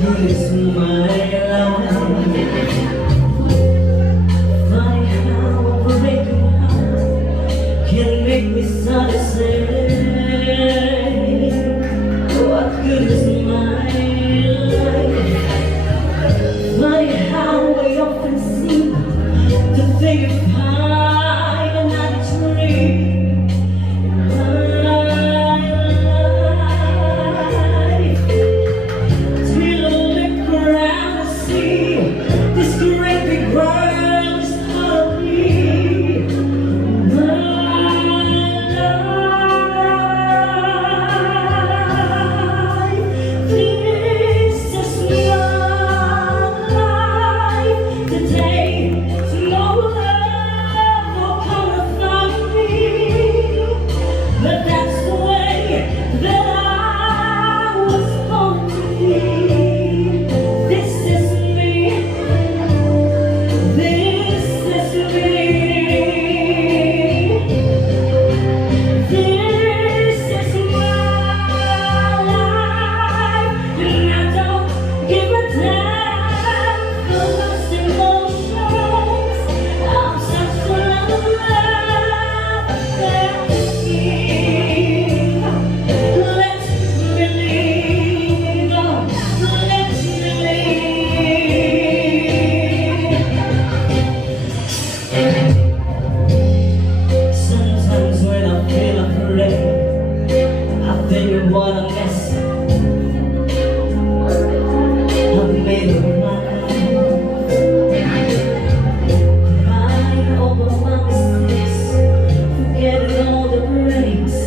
What is my life? Funny how a breaking heart can make me sad to say. What good is my life? Funny how we often seem to think it's fine and not true. Sometimes when I feel afraid, I think of what a mess I've made of my life. Crying over my mistakes, forgetting all the breaks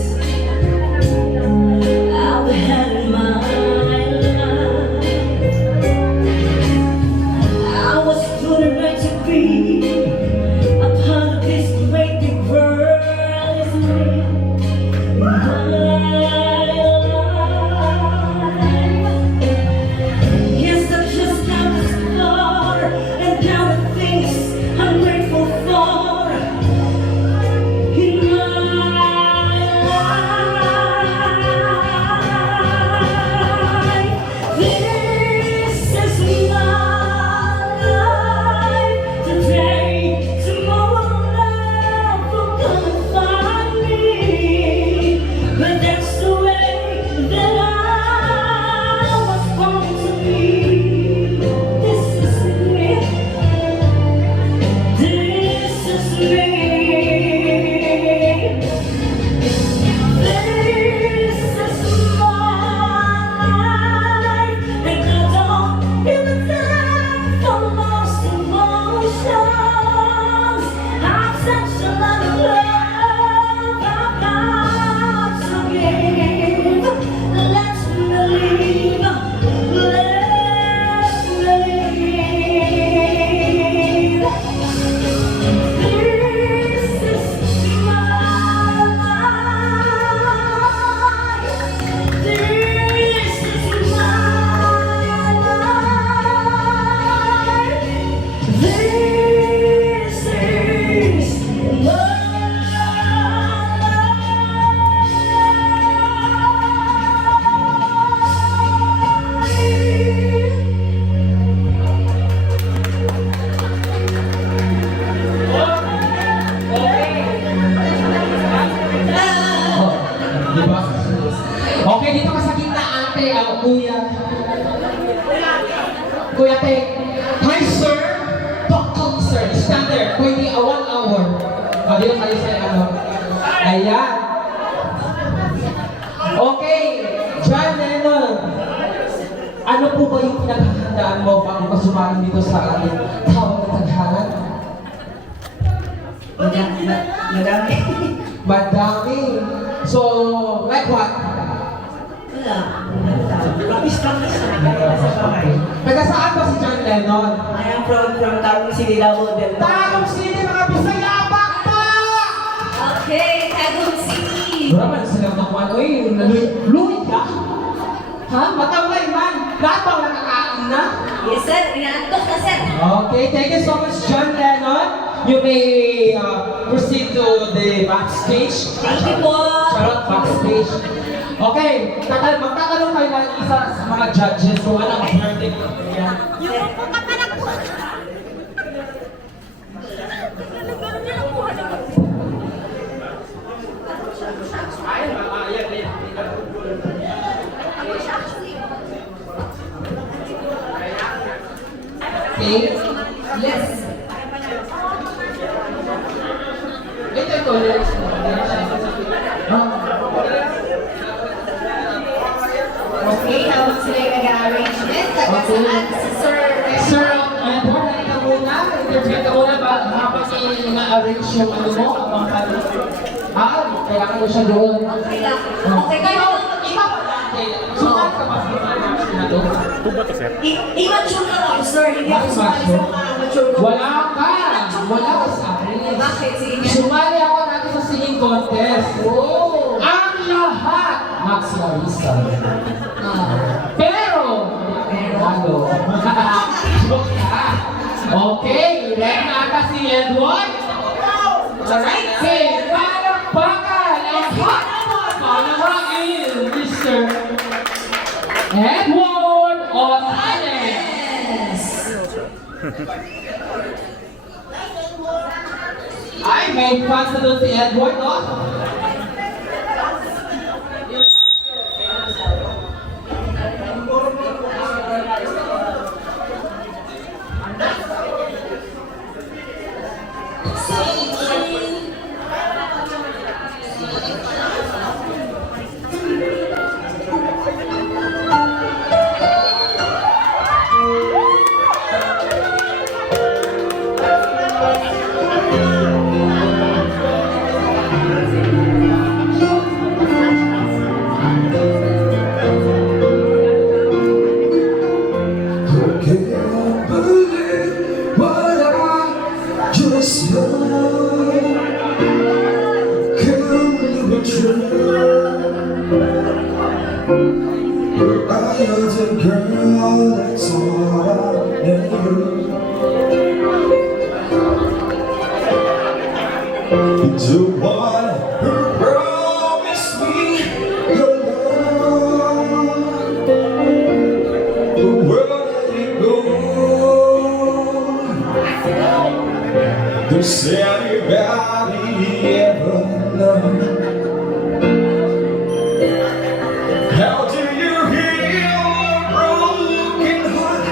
I've had in my life. I was put right to be a part of this great big world. Yes, I just got this far and now the things I'm grateful for in my life. This is my life today. Tomorrow love will come and find me, but that's the way that I was born to be. This is me. This is me. This is my life, and I don't even time for lost emotions. I've such a lot of love I've got to give. Let's believe. Let's believe. This is my life. This is my life. This is my Diba? Okay, dito ka sa gitna, ate, kuya. Kuya Tek. Hi, sir. Welcome, sir. Stand there. Pwede 1 hour. Dito kayo sa ano. Ayan. Okay. John Lennon. Ano po ba yung pinaghahandaan mo bago ka sumali dito sa ating tawag na tagharan? Madami. Madami. So, like what? Wala. Practice sa bahay. Taga saan ba si John Lennon? I am from Tagum City, Davao del Norte. Tagum Wala man silang nakuha. Uy, luy ka? Ha? Mataway man. Lahat bang nakakain na? Yes, sir. Inaantok na, sir. Okay, thank you so much, John Lennon. You may proceed to the backstage. Thank you po. Charot, backstage. Okay, magtatanong kayo ng isa sa mga judges kung anong verdict niya. Yung po ka pa Okay? Yes. Ito, let's Okay, habang sila yung nag-arrangement, tagasaan si Sir Sir, board, halika muna. Interview ka muna ba habang i-arrange yung ano mo, ang mga kailangan mo siya doon. Okay lang. Okay kayo. Sukat ka ba sa mga match na doon? I-mature na ako, sir. Hindi ako sumali sa mga mature ko. Wala ka! Wala ka sa akin. Bakit? Sige nga. Sumali ako natin sa singing contest. Oh. Ang lahat! Max Larissa. Pero, ano? Joke ka. Okay, ready na ata si Edward? Alright. Okay, palakpakan ang hot panamangin, Mr. Edward Otales. Ay, may fans na doon si Edward, no? Can't believe what I just heard. Can't believe it's true. I was a girl, that's all I knew. The one who promised me her love. Where did it go? Does anybody ever know? How do you heal a broken heart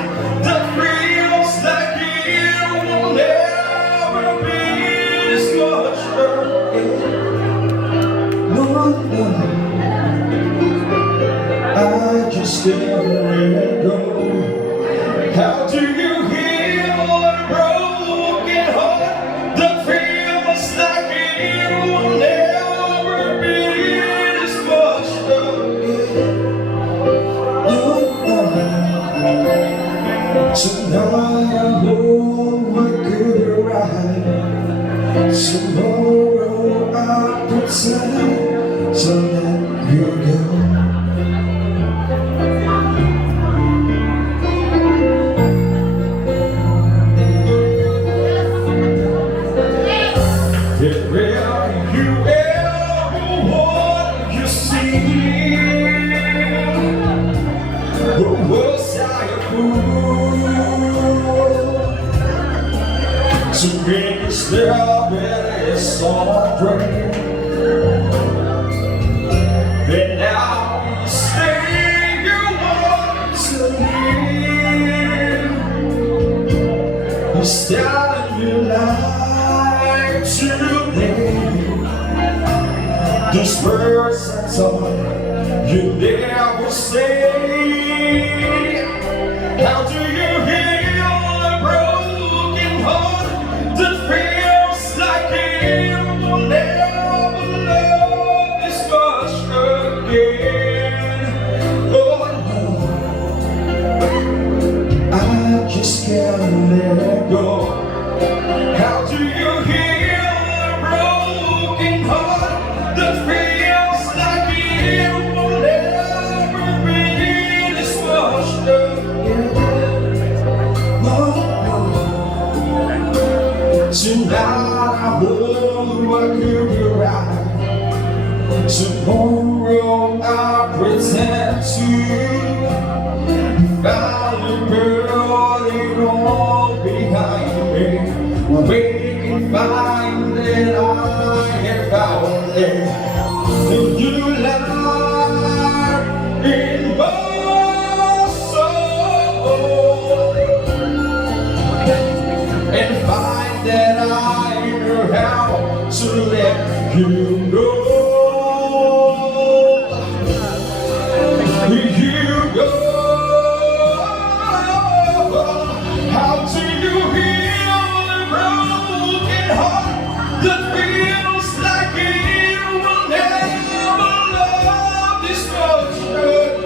that feels like it will never be as much again? No, I just can't let it go. How do you heal a broken heart that feels like it will never be as much again? Tonight I know I could ride. Tomorrow I pretend to let you go. If you ever want you see, was I a fool to make a strawberry soft rain? Then now you say you want to leave. You started your life today. Those words I thought you never say. How do you heal a broken heart that feels like it will never love this much again? Oh no, I just can't let it go. How do you heal a broken heart that feels Tonight I hold what could be right. Tomorrow I pretend to find the burden all behind me. Waiting and find that I have found it. The new life in my soul. And find that I know how to let you go. You go. How do you heal a broken heart that feels like it will never love this much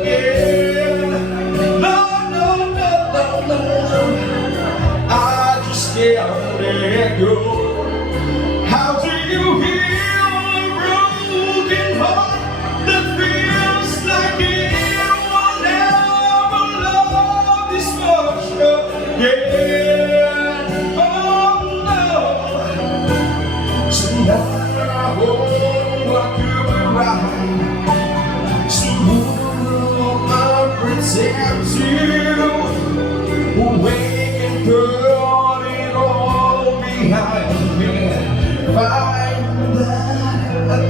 again? No, no, no, no, no. I just can't let go. How do you heal a broken heart that feels like it will never love this much again? Oh no. Tonight I hope I could be right. Tomorrow I pretend to wake and put it all behind me. Find that I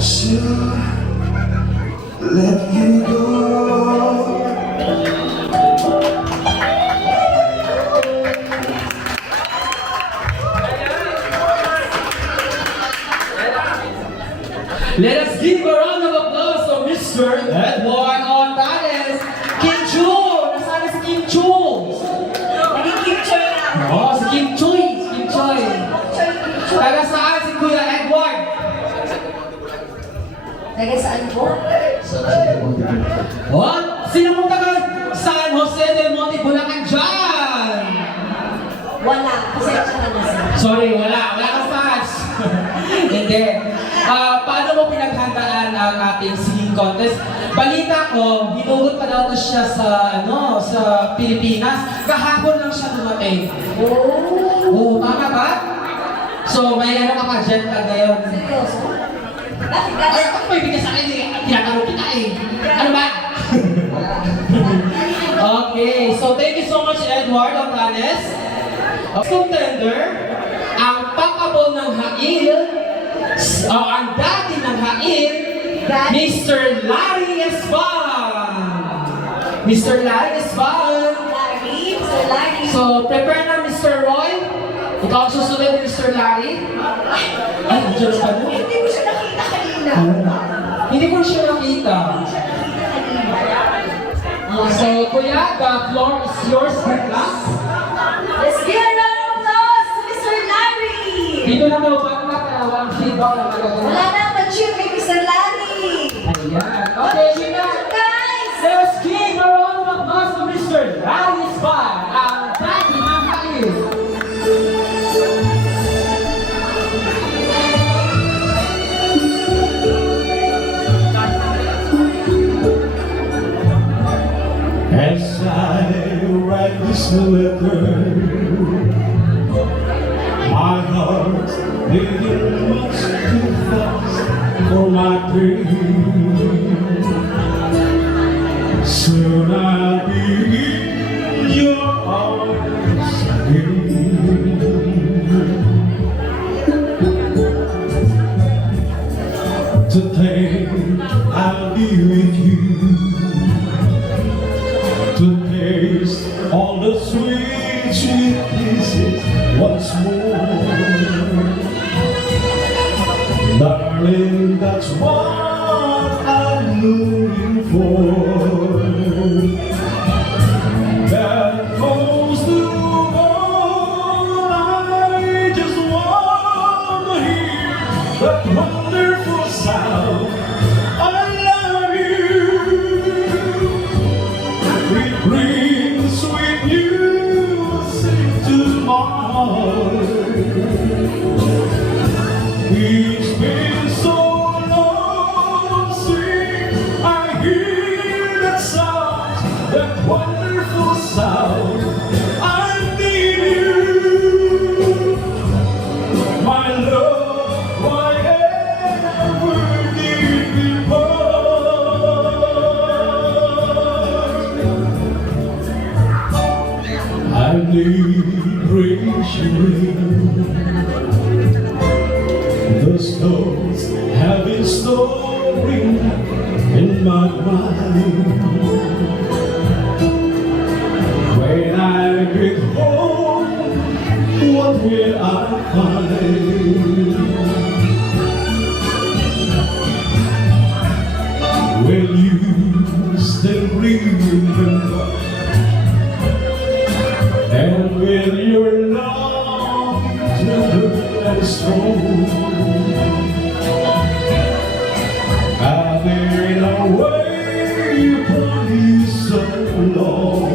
should let you go. Let us give a round of applause to Mr. Edward Ontanes. Kim Chu! Nasaan na si Kim Chu? Naging picture na. Oh, si Kim Choy! Kim Choy! Taga saan si Kuya Edward? Taga saan po? What? Sino mong taga San Jose del Monte, Bulacan dyan? Wala. Pasensya na nasa. Sorry, wala kang fans. Hindi. Paano mo pinaghandaan ang ating singing contest? Balita ko, hinugot pa daw to siya sa Pilipinas. Kahapon lang siya dumating. Oh. Tama ba? So, may ano ka pa dyan ngayon? Seryoso? Bakit Ay, gano'n? ako may bigay sa akin eh. Tinatanong kita eh. Ano ba? Okay, so thank you so much Edward Ontanes. Contender, ang papabol ng hail, ang dati ng hail, Mr. Larry Esban. Mr. Larry Esban. Larry, Sir Larry. So, prepare na Mr. Roy. Ikaw ang susunod ni Mr. Larry. Ay, dyan ka mo. Hindi ko siya nakita kanina. Hindi ko siya nakita. So, Kuya, the floor is yours. Good luck. Let's give a round of applause to Mr. Larry. Dito na daw, bago na kaya walang feedback na magagawa. Wala na mag-cheer kay Mr. Larry. Ayan. Okay, Gina. Guys! Let's give a round of applause to Mr. Larry Esban, ang dati ng hail. As I write this letter, my heart's beating much too fast for my pain. Soon I'll be in your arms again. Today I'll be with you to taste all the sweet, sweet kisses once more. Darling, that's what I'm looking for. That goes to all. I just want to hear that wonderful sound. I love you. It brings sweet music to my heart. It's been so long since I hear that sound, that wonderful sound. I need you. The stones have been storing in my mind. When I get home, what will I find? Will you still remember? And will your love tender and strong? I've been away from you so long.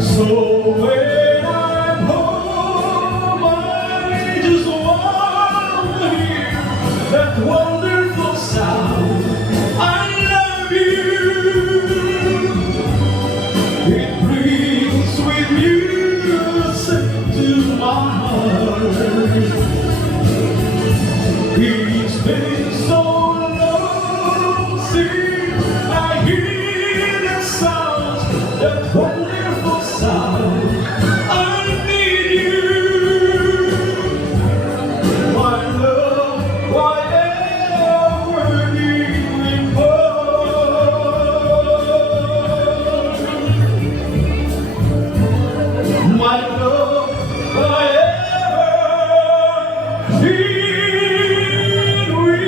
So when I'm home, I just want to hear that wonderful sound. I love you. It brings with music to my heart. It's been so long since I hear that sound, that wonderful sound. I need you, my love, whatever you impose. My love, whatever feel we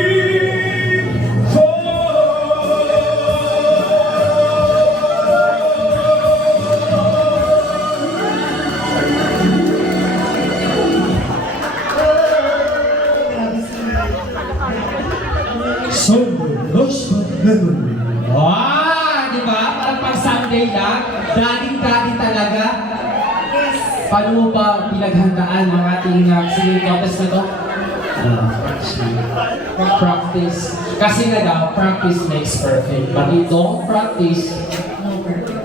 So lost my memory. Wow! Di ba? Parang pang Sunday lang. Dading-dadi talaga. Paano mo pa pinaghandaan ang ating singing contest na to? Practice. Kasi nga daw, practice makes perfect. But you don't practice,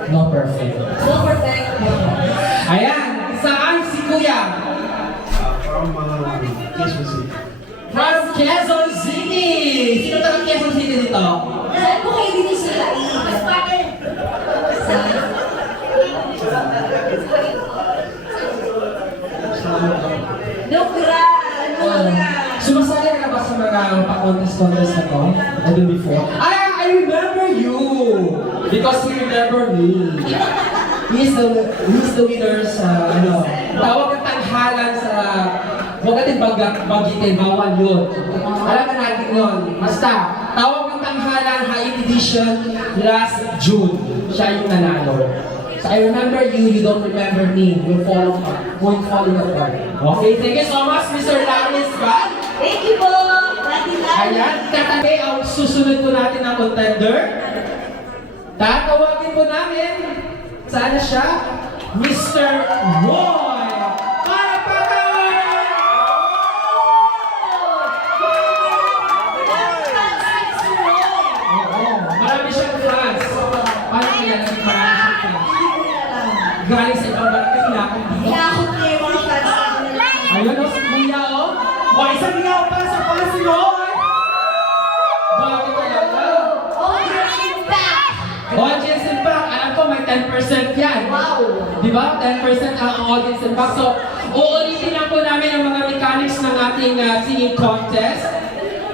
no perfect. So perfect. Ayan! Saan si Kuya? From Quezon City. From Quezon City! Sino taga Quezon City dito? Saan po kayo dito sa Nukra! Sumasali ka na ba sa mga pa-contest-contest na to? I do before. I remember you! Because you remember me. He's the winner sa, tawag ng tanghalan sa, huwag natin banggitin, bawal yun. Alam na natin yun. Basta, tawag ng tanghalan, High Edition, last June. Siya yung nanalo. So I remember you, you don't remember me. You're falling apart. Okay, thank you so much, Mr. Lawrence Brad. Thank you po! Ayan, tatabi ang susunod po natin na contender. Tatawagin po namin, sana siya, Mr. Roy Parapakan! Oo, marami siyang fans. Paano kaya naging marami siyang fans? Galing sa ibang barangay, hinakot dito. Ayun o, si Kuya o. O, isang ligaw pa sa fans si Roy! Bakit talaga? Audience impact, alam ko may 10% yan. Wow! Di ba? 10% ang audience impact. So, uulitin lang po namin ang mga mechanics ng ating singing contest.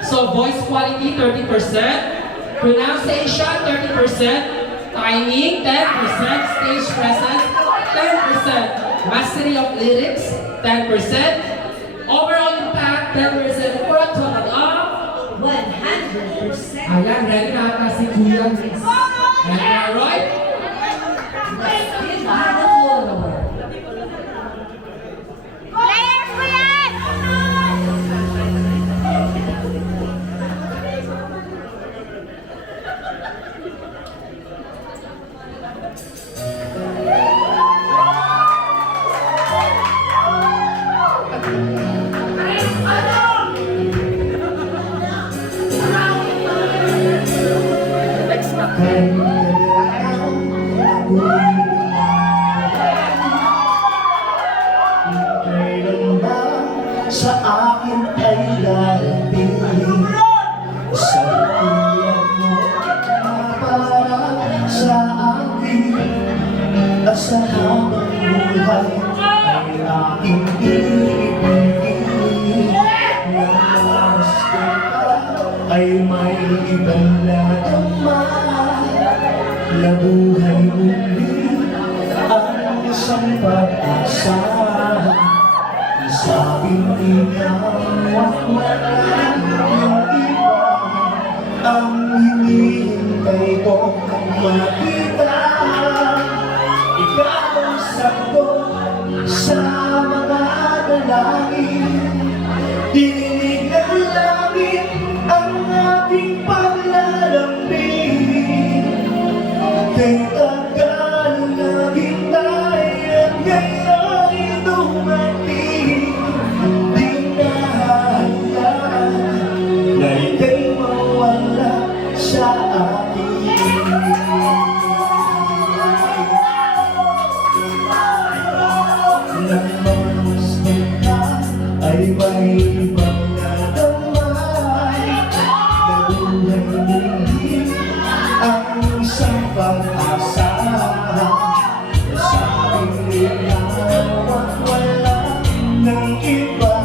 So, voice quality, 30%. Pronunciation, 30%. Timing, 10%. Stage presence, 10%. Mastery of lyrics, 10%. Overall impact, 10%. For a total of 100%. Ayan, ready na ata si Kuya. Ready na, Roy? Give me the floor. Players ko yan! Kailan ba sa akin ay darating? Sa tulad mo na para sa akin at sa habang buhay nanalangin, dinig ng langit ang aking paglalambing. Kay tagal na hintay at ngayon'y dumating, di na hayaan na ika'y mawala sa akin. Nang magusto ka ay may ibang nadamay, nabuhay din ang isang pag-asa. Sabing nilawang wala ng iba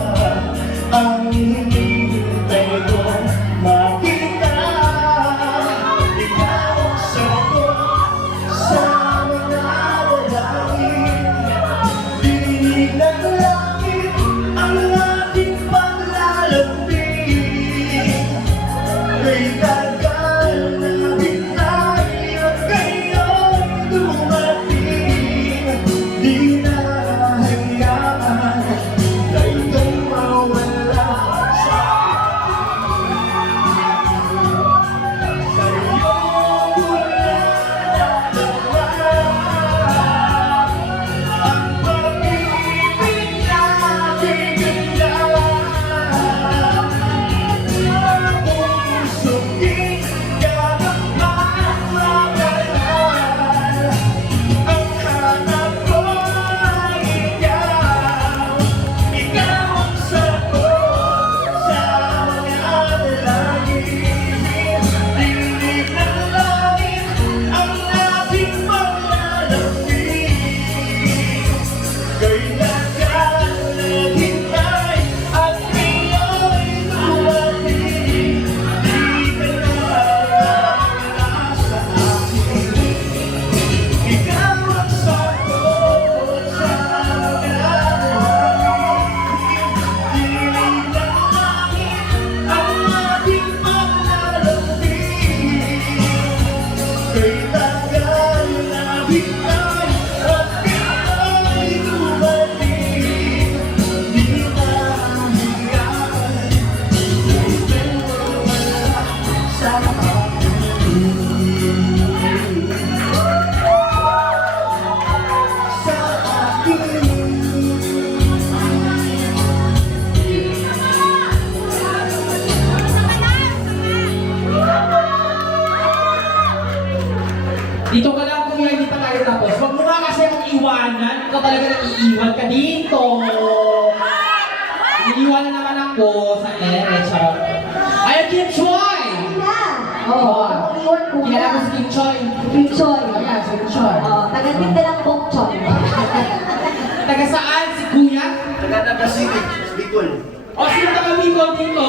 ang hinihintay ko makita. Ikaw ang sagot sa mga dalangin, dinig ng langit ang ating paglalambing. Kay tagal na hintay at ngayon'y dumating, di na hayaan na ika'y mawala sa iyong wala ang pag-ibig natin ganda. Kung sugin ka ng matagal, ang hanap ko ay ikaw. Ikaw ang sagot sa mga dalangin, dinig ng langit ang ating paglalambing. Kay tagal na hintay at ngayon'y dumating, di ka na mawala sa akin. Ikaw ang sagot sa mga dalangin, dinig ng langit ang ating paglalambing. Kay tagal na hintay at ngayon'y dumating, di na hayaan na ika'y mawala sa Dito ka lang kuya, hindi pa tayo tapos. Huwag mo nga kasi akong iwanan. Ikaw talaga nag-iiwan ka dito. Iniiwanan naman ako sa charot. Ayan, Kim Choi! Oo. Iwan ko Kilala ko na. si Kim Choi. Kim Choy. Ayan, si Kim Choi. Taga-tinda ng Bok Choy. Taga saan si kuya? Taga-Pacific, Bicol. O, sino taga Bicol dito?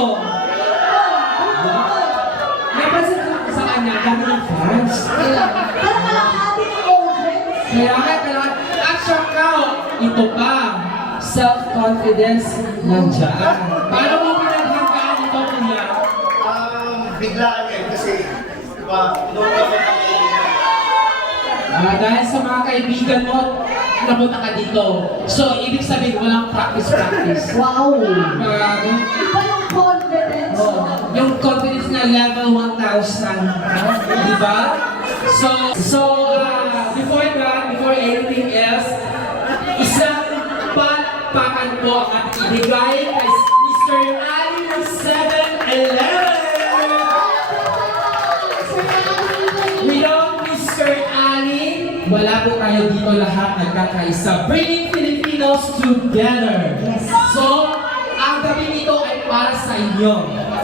Napansin ko sa kanya, dami ng fans. Parang kalahati ng audience. Kaya nga, kailangan, at saka, ito pa, self-confidence nandiyan. Paano mo pinaghandaan ito, kuya? Biglaan yan kasi noon ako Dahil sa mga kaibigan mo, napunta ka dito. So, ibig sabihin, walang practice. Wow! Ano? Iba yung confidence. Oh, yung confidence na level 1,000. Di ba? Before that, before anything else, isang palakpakan po ang ating ibigay kay Mr. Ali ng 7-Eleven! Without Mr. Ali, wala po tayo dito lahat nagkakaisa. Bringing Filipinos together. Yes. So, ang gabi nito ay para sa inyo.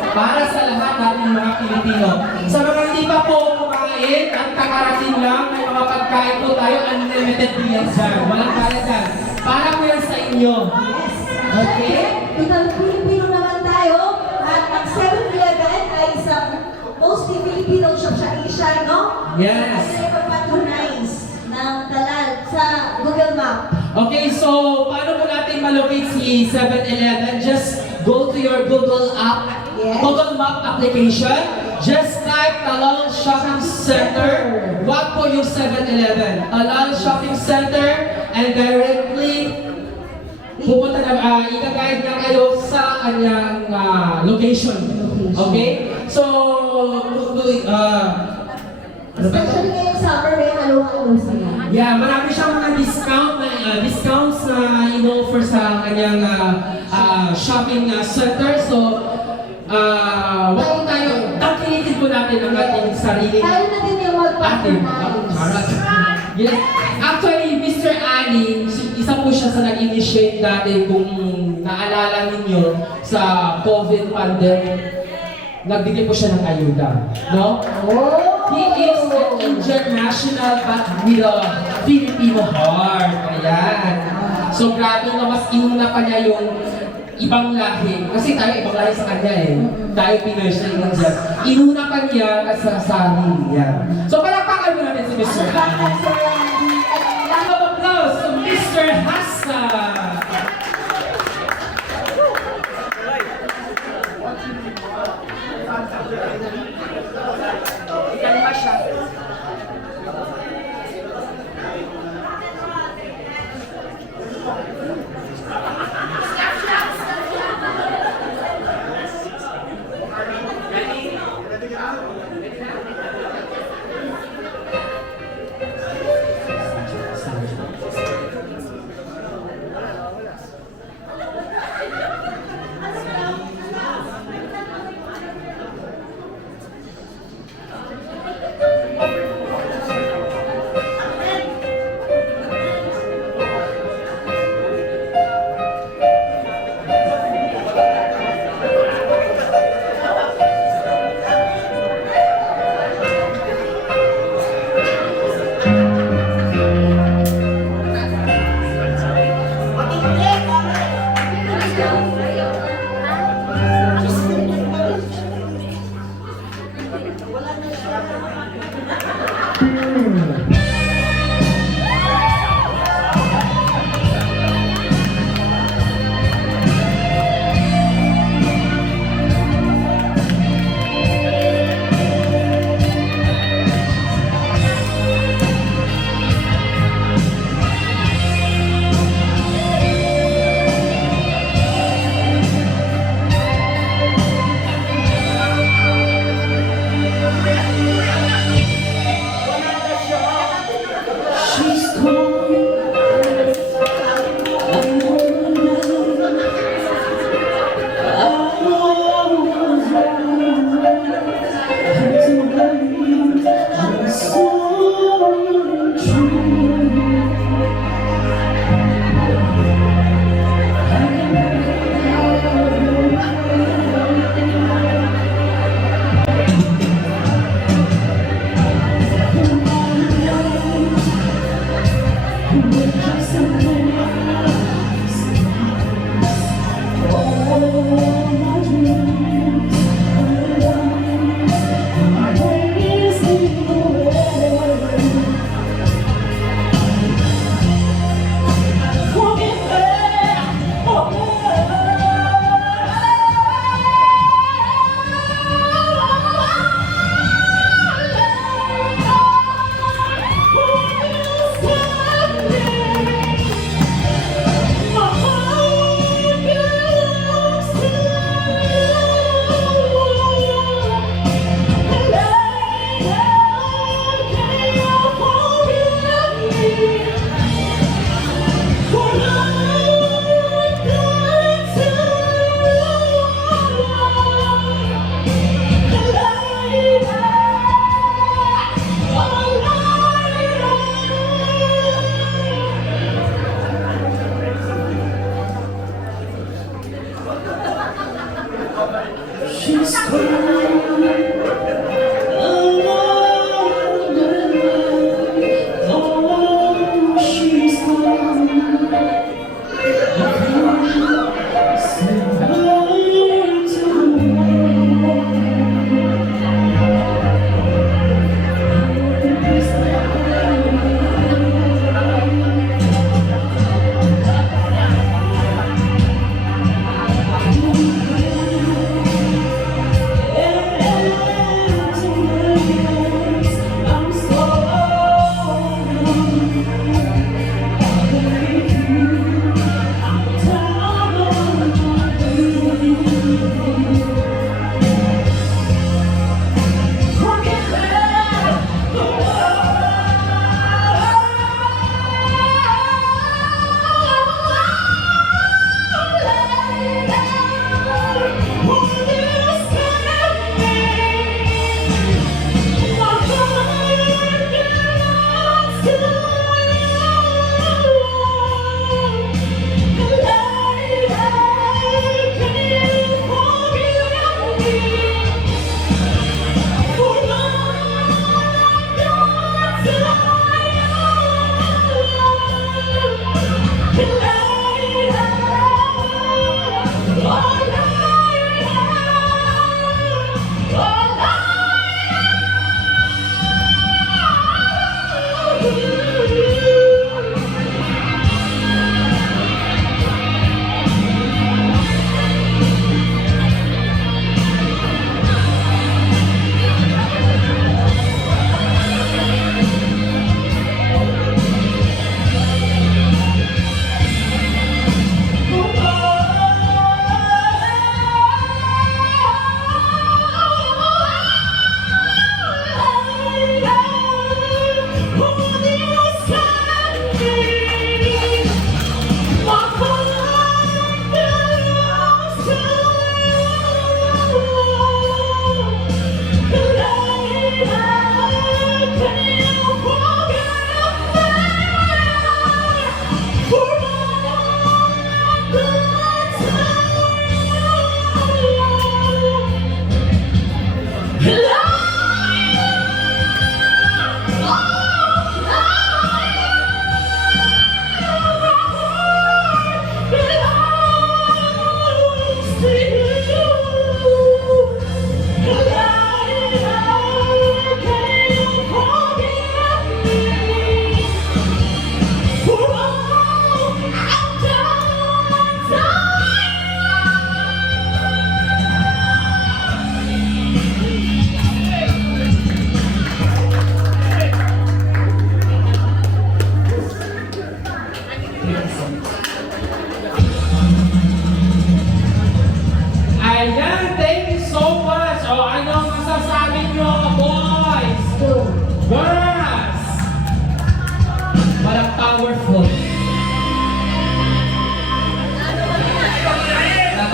Para sa lahat nating mga Pilipino. Sa mga hindi pa po kumain at kakarating lang, may mga pagkain po tayo, unlimited po yan dyan. Walang kaya dyan. Para po yan sa inyo. Okay? Total Filipino naman tayo. At ang 7-Eleven ay isang mostly Filipino shop sa Asia, no? Yes. Kasi patronize ng Talag sa Google Map. Okay, so paano po natin malocate si 7-Eleven? Just go to your Google app, Yes. Google Map application. Just type Talal Shopping Center. Wag po yung 7-Eleven. Talal Shopping Center and directly pupunta na, i-guide niya kayo sa kanyang location. Okay? So, ano ba ito? Especially ngayong summer, may halo-halo sila. Yeah, marami siyang mga discounts na in-offer sa kanyang shopping center. So, wag po tayo, tangkilitin po natin ang ating sarili. Tayo na din yung Atin. mag-patronize. Yes. Actually, Mr. Ali, isa po siya sa nag-initiate dati kung naalala ninyo sa COVID pandemic. Nagbigay po siya ng ayuda. No? Oh! He is an Indian national but with a Filipino heart. Ayan. So grabe na mas inuna pa niya yung ibang lahi. Kasi tayo ibang lahi sa kanya eh. Tayo Pinoy siya yung Indian. Inuna pa niya sa sarili niya. So palakpakan mo natin si Mr. Ali. Round of applause to Mr. Hassan.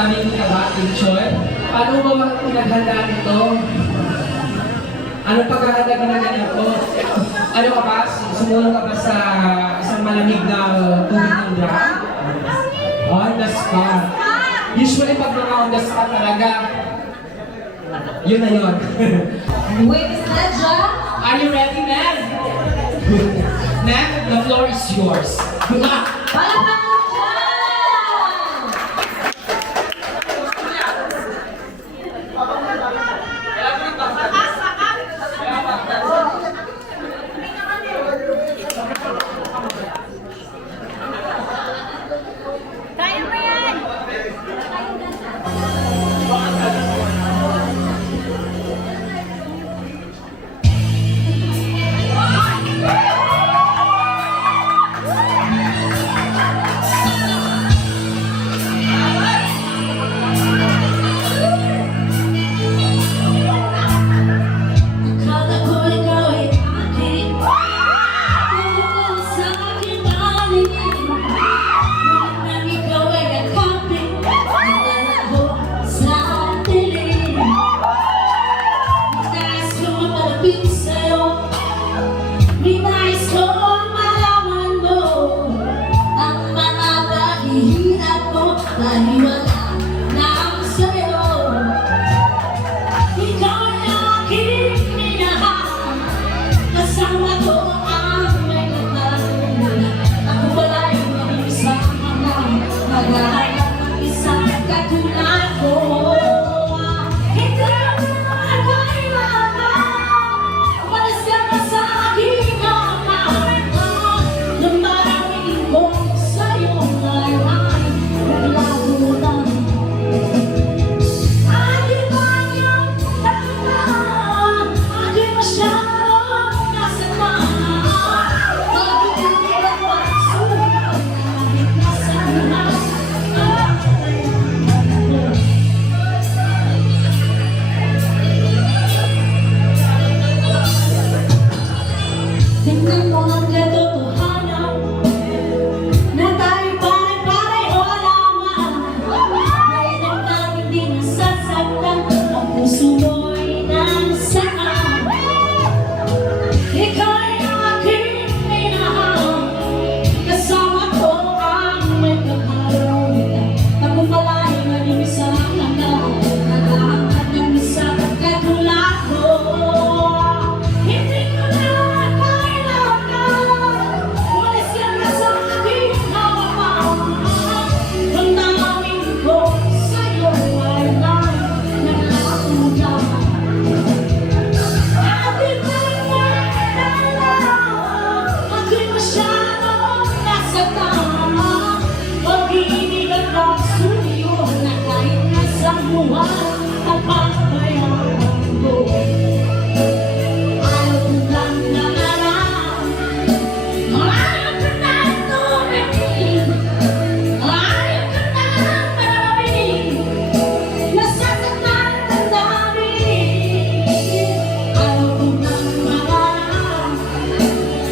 aming kabating Choy. Paano ba pinaghandaan ito? Anong paghahanda ginagawa ko? Ano ka ba? Sumulong ka ba sa isang malamig na tubig ng drum? On the spot. Usually pag mga on the spot talaga, yun na yun. Wait, Miss Nadja? Are you ready, man? Ma'am, the floor is yours. Good luck! Palakpakan dyan! Kaya mo yan! Akala ko ikaw ay akin, ikaw sa akin galing. Ngunit nang ikaw ay yakapin, nalalaho sa dilim. Nais ko mapalapit sa'yo, nais ko malaman mo ang mga paghihirap ko dahil wala na ako sa'yo. Ikaw ay aking minahal, kasama ko ang may kapal. Ako wala yung mag-isama na maghahanap ng isang katulad ko. Hindi mo na kailangan, umalis ka na sa aking ama. Nang maramihin ko sa'yo ngayon, naglago lang. Aking banyang talaan, aking masyadong nasama. Pag-ibig ang pagsulat, nabit na sa lahat. Tingnan mo ang katotohanan na tayo pare-pareho lamang. Mayroon kang hindi nasasaktan, ang puso mo'y nasaan. Ikaw ay aking minahal, kasama ko ang may kapal. Pagpapalain na nimisahan ka, naghahanap ng isang katulad ko. Hindi ko na kailangan, umalis ka na sa aking harapan. Ang damdamin ko sa'yo ay naglakulan. Aking nagdadala, aking masyadong nasaktan. Pag-ibig at pagsuyo na kahit nasa buwan ang papayaran ko. Ayaw ko lang nangarap, ayaw ko na tumingin, ayaw ko na maraming nasasaktan ang damdamin. Ayaw ko lang mangarap,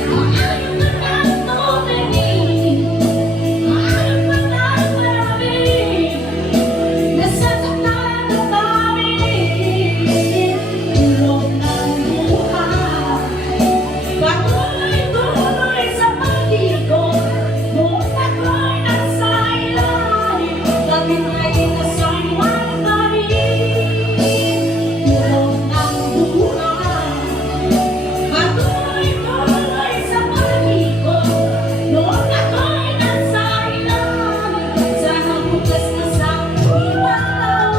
ayaw ko na tumingin, ayaw ko na maraming nasasaktan ang damdamin. Tulog ng buhay, patuloy-tuloy sa pag-ikot. Kung ako'y nasa ilalim, bakit ay nasa iwanan? Tulog ng buhay, patuloy-tuloy sa pag-ikot. Kung ako'y nasa ilalim, sana bukas na sa iwanan.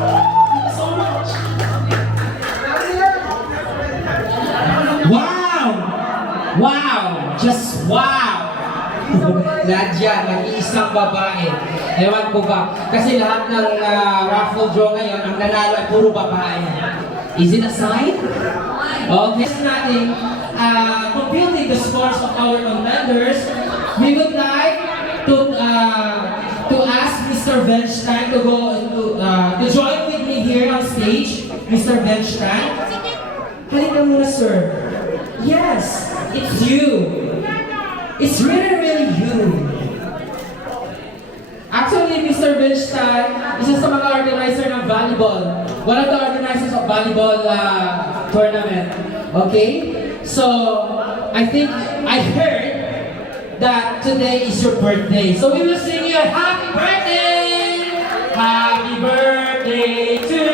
Thank you so much. Wow! Wow! Just wow! Nadja, nag-iisang babae. Ewan ko ba? Kasi lahat ng raffle draw ngayon, ang nanalo ay puro babae. Is it a sign? Okay. Natin, computing the scores of our contenders, we would like to ask Mr. Benstein to go to join with me here on stage. Mr. Benstein. Halika muna, sir. Yes, it's you. It's really, really you. Sir Vince Tay, isa sa mga organizer ng volleyball. One of the organizers of volleyball tournament. Okay? So, I think, I heard that today is your birthday. So we will sing you a happy birthday! Happy birthday to